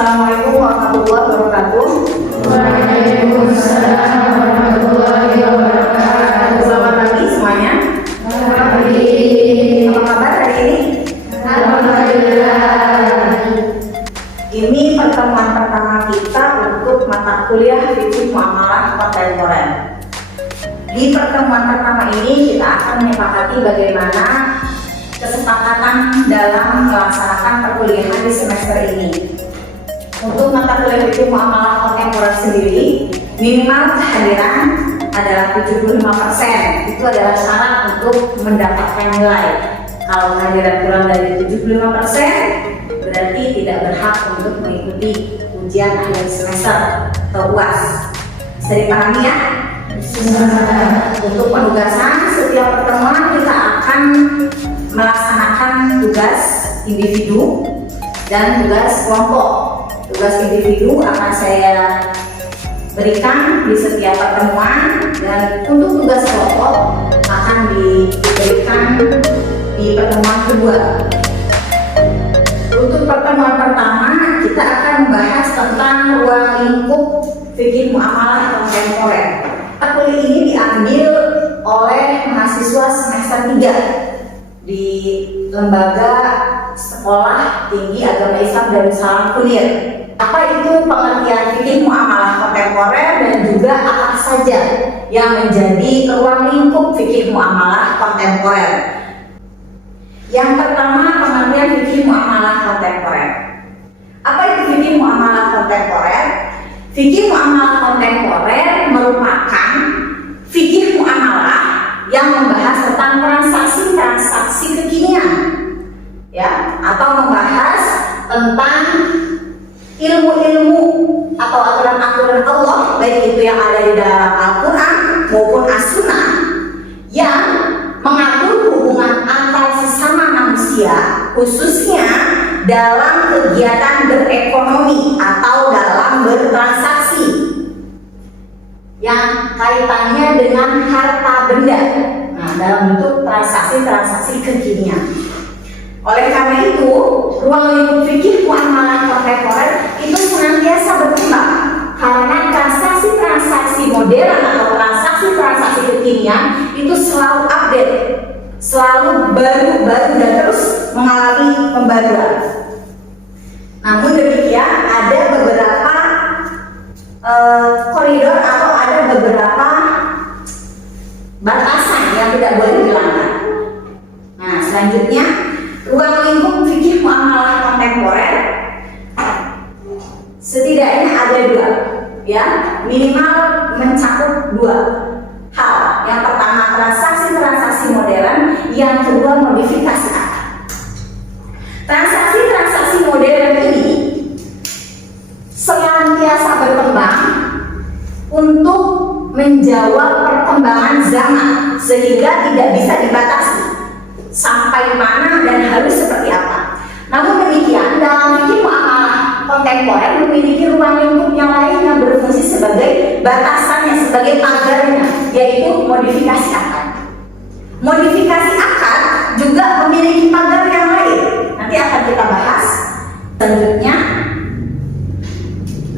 Assalamualaikum warahmatullahi wabarakatuh. Waalaikumsalam warahmatullahi wabarakatuh. Selamat pagi semuanya. Selamat pagi. Apa kabar hari ini? Alhamdulillah. Ini pertemuan pertama kita untuk mata kuliah Fikih Muamalah Kontemporer. Di pertemuan pertama ini kita akan menyepakati bagaimana kesepakatan dalam melaksanakan perkuliahan di semester ini. Untuk mata kuliah Fikih Muamalah Kontemporer sendiri, minimal kehadiran adalah 75%. Itu adalah syarat untuk mendapatkan nilai. Kalau kehadiran kurang dari 75%, berarti tidak berhak untuk mengikuti ujian akhir semester atau UAS. Bisa dipahami ya? Untuk penugasan, setiap pertemuan kita akan melaksanakan tugas individu dan tugas kelompok. Tugas individu akan saya berikan di setiap pertemuan, dan untuk tugas kelompok akan diberikan di pertemuan kedua. Untuk pertemuan pertama kita akan membahas tentang ruang lingkup Fikih Muamalah Kontemporer. Kuliah ini diambil oleh mahasiswa semester 3 di Lembaga Sekolah Tinggi Agama Islam Darussalam Kunir. Apa itu pengertian Fikih Muamalah Kontemporer dan juga apa saja yang menjadi ruang lingkup Fikih Muamalah Kontemporer? Yang pertama, pengertian Fikih Muamalah Kontemporer. Apa itu Fikih Muamalah Kontemporer? Fikih Muamalah Kontemporer merupakan fikih muamalah yang membahas tentang transaksi-transaksi kekinian, ya, atau membahas tentang ilmu-ilmu atau aturan-aturan Allah, baik itu yang ada di dalam Al-Quran maupun As-Sunnah, yang mengatur hubungan antar sesama manusia, khususnya dalam kegiatan berekonomi atau dalam bertransaksi yang kaitannya dengan harta benda, nah, dalam bentuk transaksi-transaksi kekinian. Oleh karena itu, ruang lingkup fikih muamalah kontemporer itu senantiasa berkembang karena transaksi-transaksi modern atau transaksi-transaksi kekinian itu selalu update, selalu baru dan terus mengalami pembaruan. Namun demikian, ada beberapa koridor atau ada beberapa batasan yang tidak boleh dilanggar. Nah, selanjutnya, ruang lingkup fikih muamalah kontemporer setidaknya ada dua, ya, minimal mencakup dua hal. Yang pertama, transaksi-transaksi modern, yang kedua, modifikasi akad. Transaksi-transaksi modern ini senantiasa berkembang untuk menjawab perkembangan zaman, sehingga tidak bisa dibatasi sampai mana dan harus seperti apa. Namun demikian, dalam fikih muamalah kontemporer memiliki ruang lingkup yang lain yang berfungsi sebagai batasannya, sebagai pagarnya, yaitu modifikasi akad. Modifikasi akad juga memiliki pagar yang lain. Nanti akan kita bahas selanjutnya.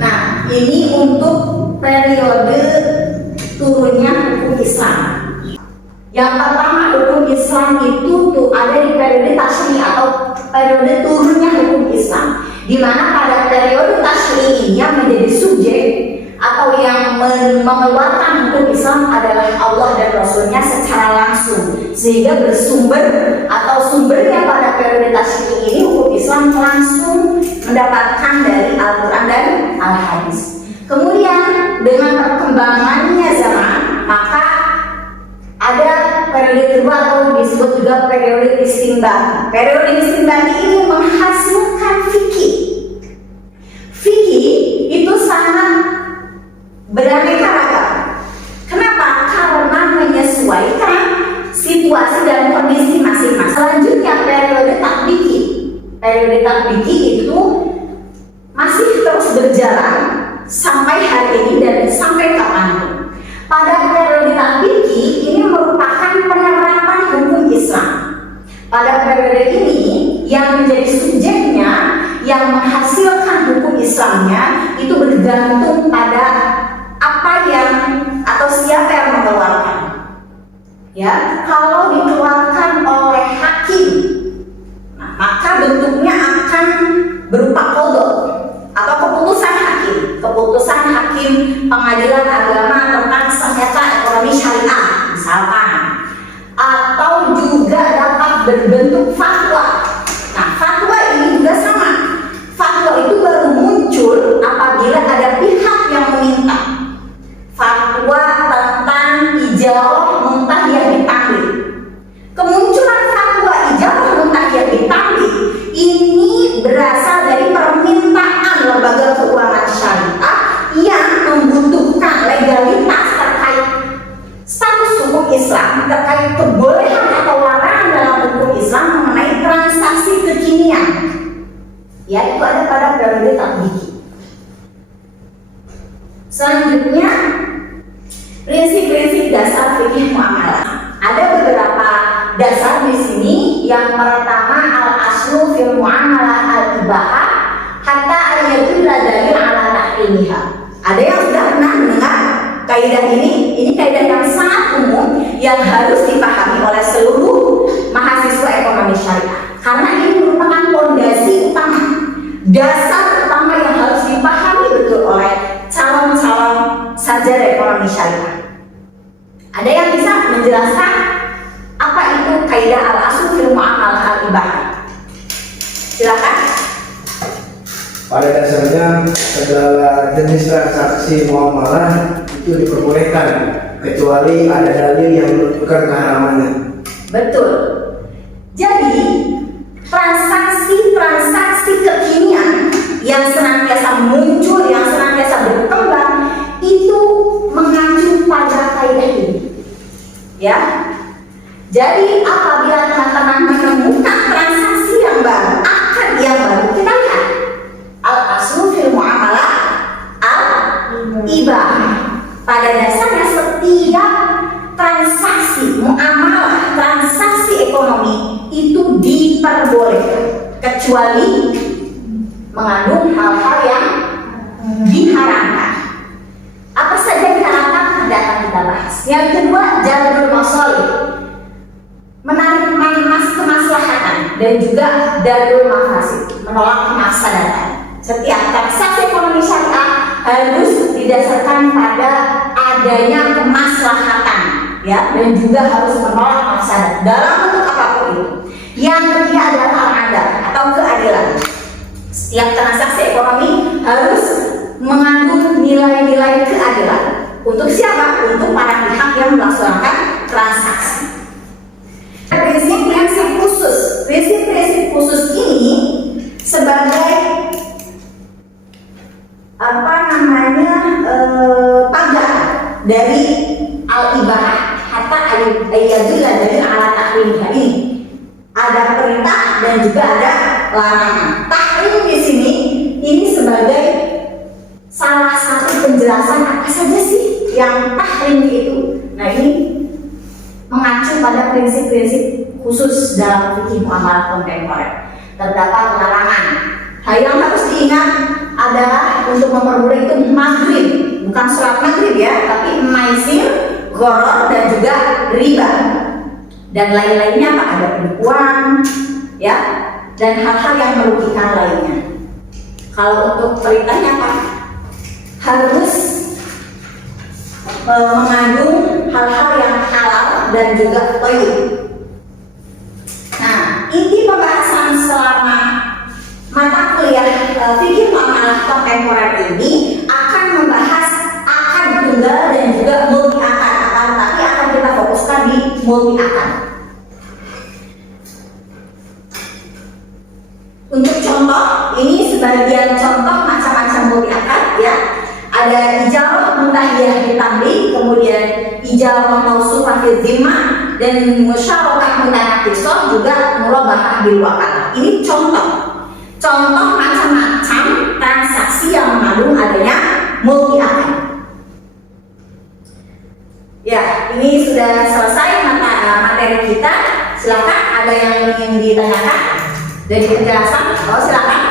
Nah, ini untuk periode turunnya hukum Islam. Yang pertama, hukum Islam itu ada di periode tasyri atau periode turunnya hukum Islam, di mana pada periode tasyri ini yang menjadi subjek atau yang mengeluarkan hukum Islam adalah Allah dan Rasulnya secara langsung, sehingga bersumber atau sumbernya pada periode tasyri ini hukum Islam langsung mendapatkan dari Al-Quran dan Al-Hadis. Kemudian dengan perkembangannya zaman, maka ada periode kedua atau disebut juga periode istinbati. Periode istinbati ini menghasilkan fikih. Fikih itu sangat beraneka ragam. Kenapa? Karena menyesuaikan situasi dan kondisi masing-masing. Selanjutnya periode tatbiki. Periode tatbiki itu masih terus berjalan sampai hari ini dan sampai kapanpun. Pada periode tatbiki ini merupakan penerapan hukum Islam. Pada periode ini yang menjadi subjeknya yang menghasilkan hukum Islamnya itu bergantung pada apa yang atau siapa yang mengeluarkan. Ya, kalau dikeluarkan oleh hakim, nah, maka bentuknya akan berupa qadha atau keputusan hakim pengadilan agama tentang sengketa ekonomi syariah misalkan, atau juga dapat berbentuk fatwa. Nah, fatwa ini juga sama. Fatwa itu baru muncul apabila ada pihak yang meminta fatwa tentang ijazah muntahiyah bitamlik. Kemunculan fatwa ijazah muntahiyah bitamlik ini berasal dari permintaan lembaga keuangan syariah yang membutuhkan legalitas terkait status hukum Islam, terkait kebolehan atau larangan dalam hukum Islam mengenai transaksi kekinian. Ya, itu ada pada periode tatbiki. Selanjutnya, prinsip-prinsip dasar fikih muamalah. Ada beberapa dasar di sini. Yang pertama, al-aslu fil muamalah al-ibahah hatta ayadulla dalil ala tahrimiha. Ada yang sudah pernah mendengar kaidah ini? Ini kaidah yang sangat umum yang harus dipahami oleh seluruh mahasiswa ekonomi syariah. Karena ini merupakan fondasi utama, dasar utama yang harus dipahami betul oleh calon-calon sarjana ekonomi syariah. Ada yang bisa menjelaskan apa itu kaidah al-aslu fil muamalah al-ibahah? Silakan. Pada dasarnya segala jenis transaksi muamalah itu diperbolehkan kecuali ada dalil yang menunjukkan keharamannya. Betul. Jadi transaksi kekinian yang senantiasa muncul, yang senantiasa berkembang itu mengacu pada kaidah ini. Ya. Jadi apabila teman-teman menemukan transaksi yang baru, akad yang baru, kita lihat al-aslu fil muamalah al-ibahah. Pada dasarnya setiap transaksi muamalah, transaksi ekonomi itu diperbolehkan kecuali mengandung hal-hal yang diharamkan. Apa saja diharamkan nanti akan kita bahas. Yang kedua, jalbul masalih, menarik kemaslahatan, dan juga dalil mafasid, menolak kemafsadatan. Setiap transaksi ekonomi syariah harus didasarkan pada adanya kemaslahatan, ya, dan juga harus menolak mafsadat dalam bentuk apapun itu. Yang ketiga adalah al-adal atau keadilan. Setiap transaksi ekonomi harus mengandung nilai-nilai keadilan. Untuk siapa? Untuk para pihak yang melaksanakan transaksi. Prinsip-prinsip khusus. Prinsip-prinsip khusus ini sebagai pagar dari al-ibahah hatta ayadulla dalil ala tahrimiha. Ini ada perintah dan juga ada larangan. Tahrim di sini ini sebagai salah satu penjelasan apa saja sih yang tahrim itu. Nah, ini mengacu pada prinsip-prinsip khusus dalam fikih muamalah kontemporer. Terdapat larangan. Hal yang harus diingat adalah untuk memperboleh itu maghrib, bukan sholat maghrib ya, tapi maisir, gharar, dan juga riba. Dan lain-lainnya apa? Ada penipuan, ya, dan hal-hal yang merugikan lainnya. Kalau untuk perintahnya apa? Harus mengandung hal-hal yang halal dan juga thayyib. Nah, inti pembahasan selama mata kuliah fikih muamalah kontemporer ini akan membahas akad tunggal dan juga multi akad, tapi akan kita fokuskan di multi akad. Untuk contoh, ini sebagian contoh macam-macam multi akad ya. Ada ijazah muntahiyah bitamlik, kemudian ijazah mausufah fi dhimmah, dan musyarakah mutanaqisah, juga murabahah bil wakalah. Ini contoh macam-macam transaksi yang mengandung adanya multi akad. Ya, ini sudah selesai materi kita. Silakan, ada yang ingin ditanyakan dari penjelasan? Oh, silakan.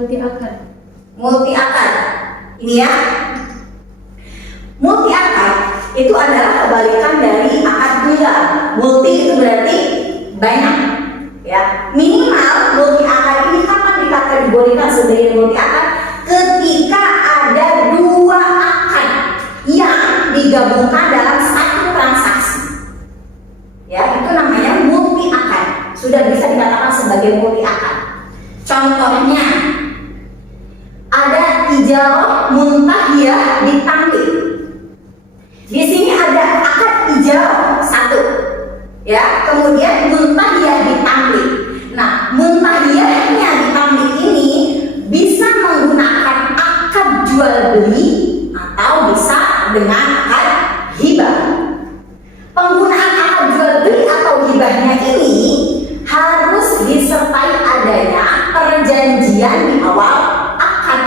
multi akad. Multi akad. Ini ya. Multi akad itu adalah kebalikan dari akad tunggal. Multi itu berarti banyak, ya. Minimal multi akad ini kapan dikategorikan sebagai multi akad? Ketika ada dua akad yang digabungkan dalam satu transaksi, ya, itu namanya multi akad. Sudah bisa dikatakan sebagai multi akad. Contohnya ada ijarah muntahiyah ditamlik. Di sini ada akad ijarah satu, ya, kemudian muntahiyah ditamlik. Nah, muntahiyahnya ditamlik ini bisa menggunakan akad jual beli atau bisa dengan akad hibah. Penggunaan akad jual beli atau hibahnya ini harus disertai adanya perjanjian di awal akad.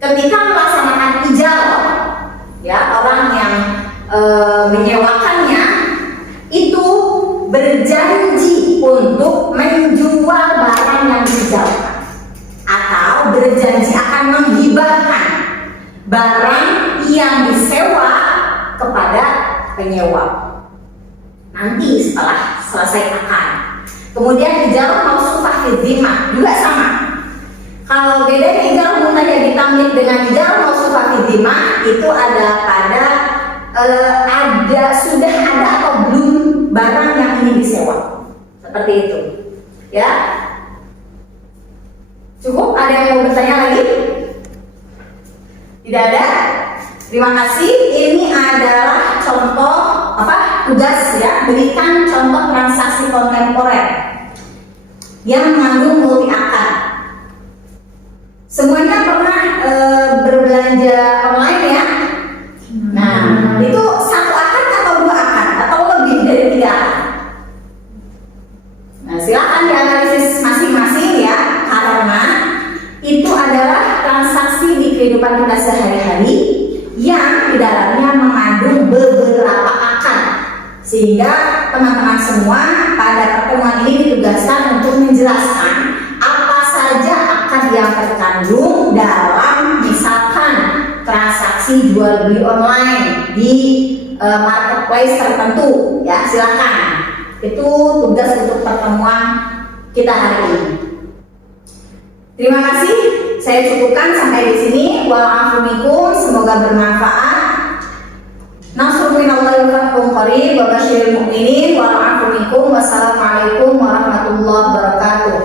Ketika melaksanakan ijarah, ya, orang yang menyewakannya itu berjanji untuk menjual barang yang disewakan atau berjanji akan menghibahkan barang yang disewa kepada penyewa nanti setelah selesai akad. Kemudian ijarah mausufah fi dhimmah juga sama. Kalau bedanya ijarah muntahiyah ditamlik dengan ijarah mausufah fi dhimmah itu ada pada sudah ada atau belum barang yang ingin disewa. Seperti itu. Ya. Cukup? Ada yang mau bertanya lagi? Tidak ada? Terima kasih. Ini adalah contoh tugas, ya, berikan contoh transaksi kontemporer yang mengandung multi akad. Semuanya pernah berbelanja online, ya? Nah, itu satu akad atau dua akad atau lebih dari tiga akad? Nah, silakan dianalisis masing-masing, ya, karena itu adalah transaksi di kehidupan kita sehari-hari yang di dalamnya mengandung beberapa akad, sehingga teman-teman semua pada pertemuan ini ditugaskan untuk menjelaskan apa saja akad yang terkandung dalam misalkan transaksi jual beli online di marketplace tertentu, ya. Silakan, itu tugas untuk pertemuan kita hari ini. Terima kasih, saya cukupkan sampai di sini. Wa'alafu minkum, semoga bermanfaat. Nasrun minallahi wa fathun qarib wa basyiril mu'minin. Wa'alafu minkum, wassalamualaikum warahmatullahi wabarakatuh.